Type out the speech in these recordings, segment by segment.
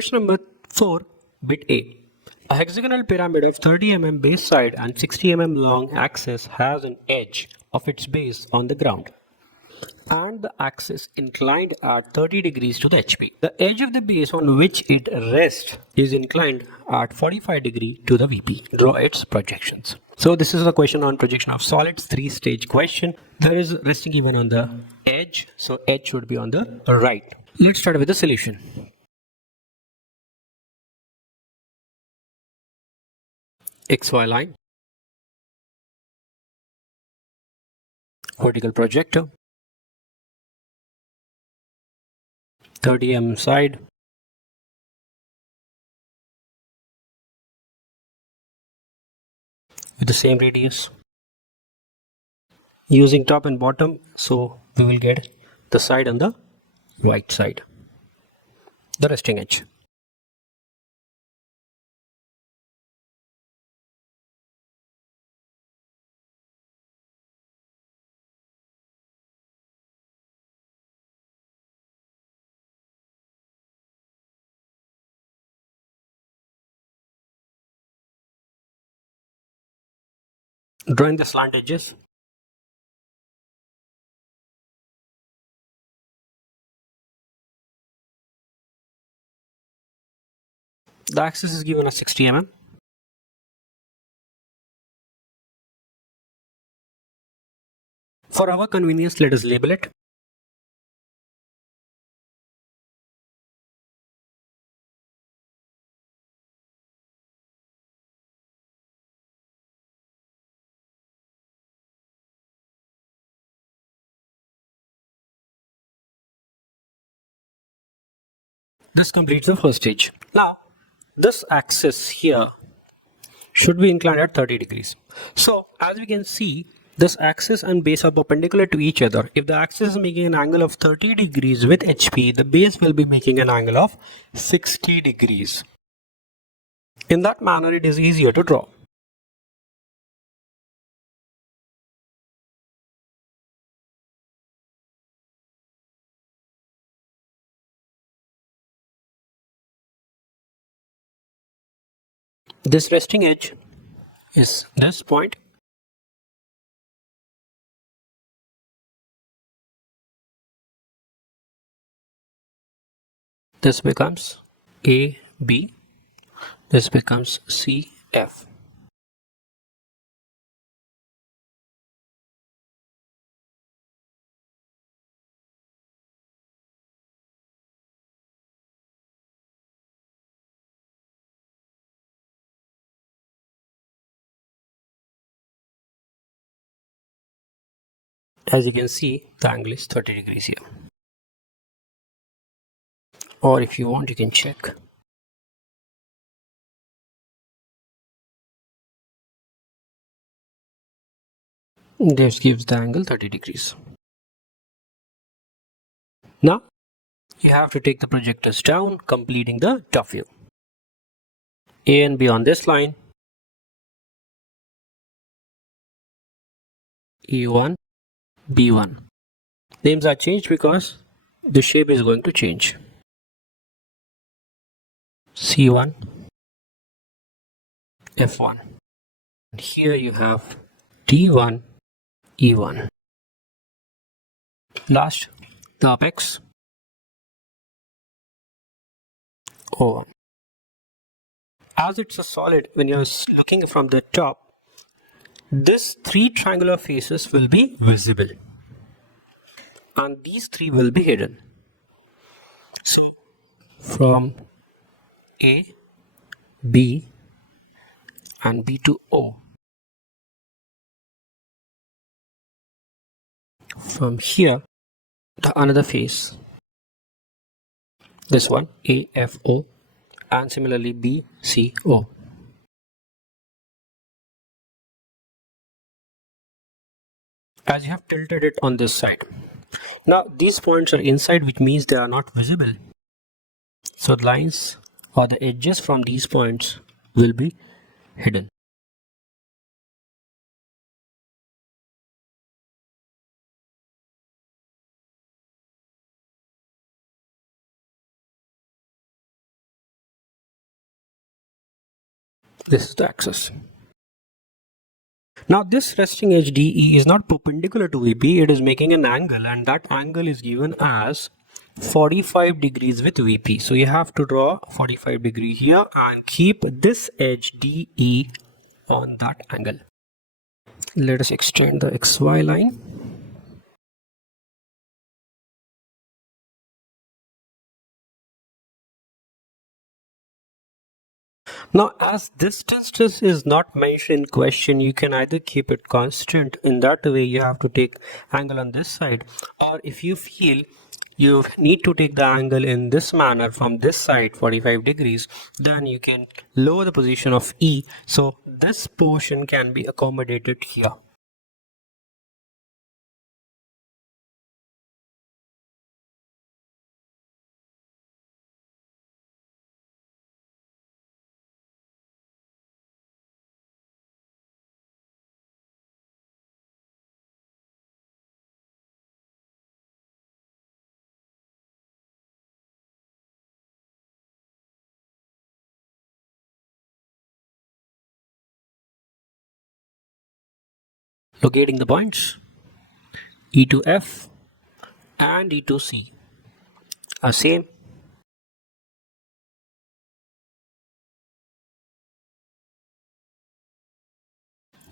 Question number 4, bit A. A hexagonal pyramid of 30 mm base side and 60 mm long axis has an edge of its base on the ground and the axis inclined at 30 degrees to the HP. The edge of the base on which it rests is inclined at 45 degrees to the VP. Draw its projections. So this is a question on projection of solids, 3-stage question. There is resting given on the edge, so edge should be on the right. Let's start with the solution. XY line, vertical projector, 30 mm side, with the same radius, using top and bottom, so we will get the side on the right side, the resting edge. Drawing the slant edges, the axis is given as 60 mm. For our convenience, let us label it. This completes the first stage. Now, this axis here should be inclined at 30 degrees. So, as we can see, this axis and base are perpendicular to each other. If the axis is making an angle of 30 degrees with HP, the base will be making an angle of 60 degrees. In that manner, it is easier to draw. This resting edge is this point. This becomes AB. This becomes CF. As you can see, the angle is 30 degrees here. Or if you want, you can check. This gives the angle 30 degrees. Now, you have to take the projectors down, completing the top view. A and B on this line. E1, B1. Names are changed because the shape is going to change. C1, F1. And here you have D1, E1. Last, the apex, O1. As it's a solid, when you're looking from the top, these 3 triangular faces will be visible and these 3 will be hidden. So from A, B and B to O, from here the another face, this one A, F, O, and similarly B, C, O. As you have tilted it on this side. Now these points are inside, which means they are not visible. So the lines or the edges from these points will be hidden. This is the axis. Now this resting edge DE is not perpendicular to VP, it is making an angle, and that angle is given as 45 degrees with VP. So you have to draw 45 degree here and keep this edge DE on that angle. Let us extend the XY line. Now, as this distance is not mentioned in question, you can either keep it constant. In that way, you have to take angle on this side, or if you feel you need to take the angle in this manner from this side 45 degrees, then you can lower the position of E, so this portion can be accommodated here. Locating the points E to F and E to C are same.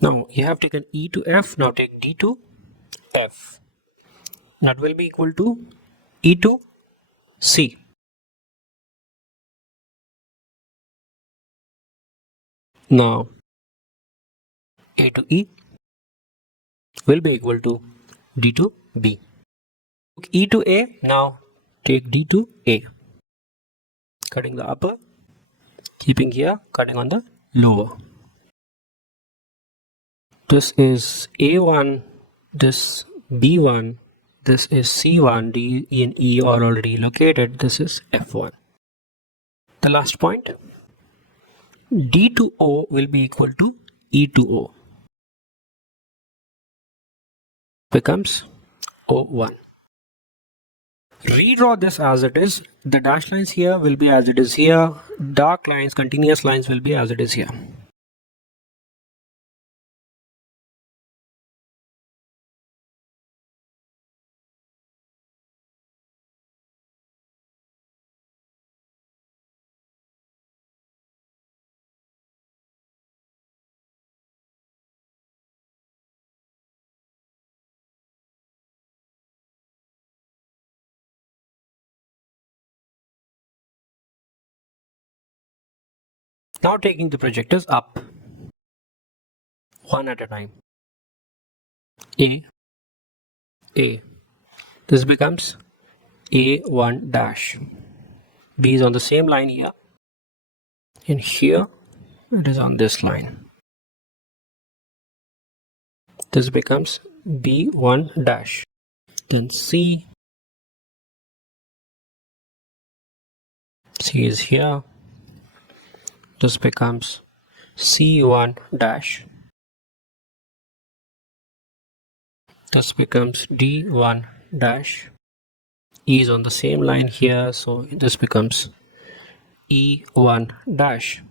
Now you have taken E to F, now take D to F. That will be equal to E to C. Now A to E will be equal to D to B. E to A, now take D to A. Cutting the upper, keeping here, cutting on the lower. This is A1, this B1, this is C1, D and E are already located, this is F1. The last point, D to O will be equal to E to O. Becomes O1. Redraw this as it is. The dashed lines here will be as it is here. Dark lines, continuous lines will be as it is here. Now taking the projectors up, one at a time. A, A. This becomes A1 dash. B is on the same line here. And here it is on this line. This becomes B1 dash. Then C is here. This becomes C1 dash. This becomes D1 dash. E is on the same line here, so this becomes E1 dash.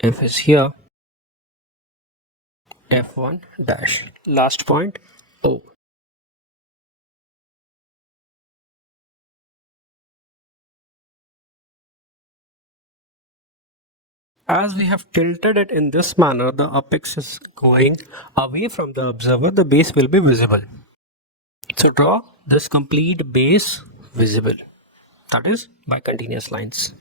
F is here. F1 dash. Last point, O. As we have tilted it in this manner, the apex is going away from the observer, the base will be visible. So draw this complete base visible, that is by continuous lines.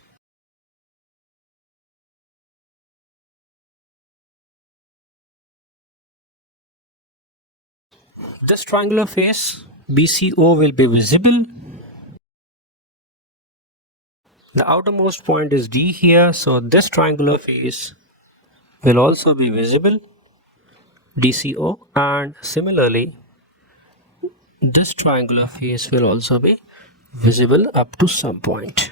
This triangular face BCO will be visible. The outermost point is D here, so this triangular face will also be visible, DCO, and similarly this triangular face will also be visible up to some point.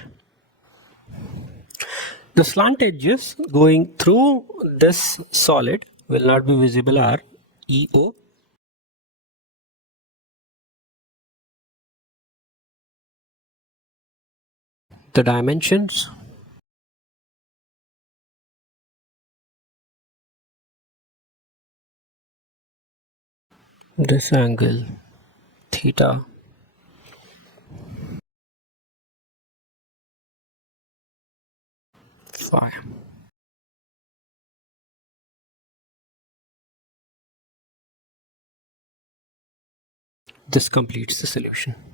The slant edges going through this solid will not be visible are EO, the dimensions, this angle theta phi. This completes the solution.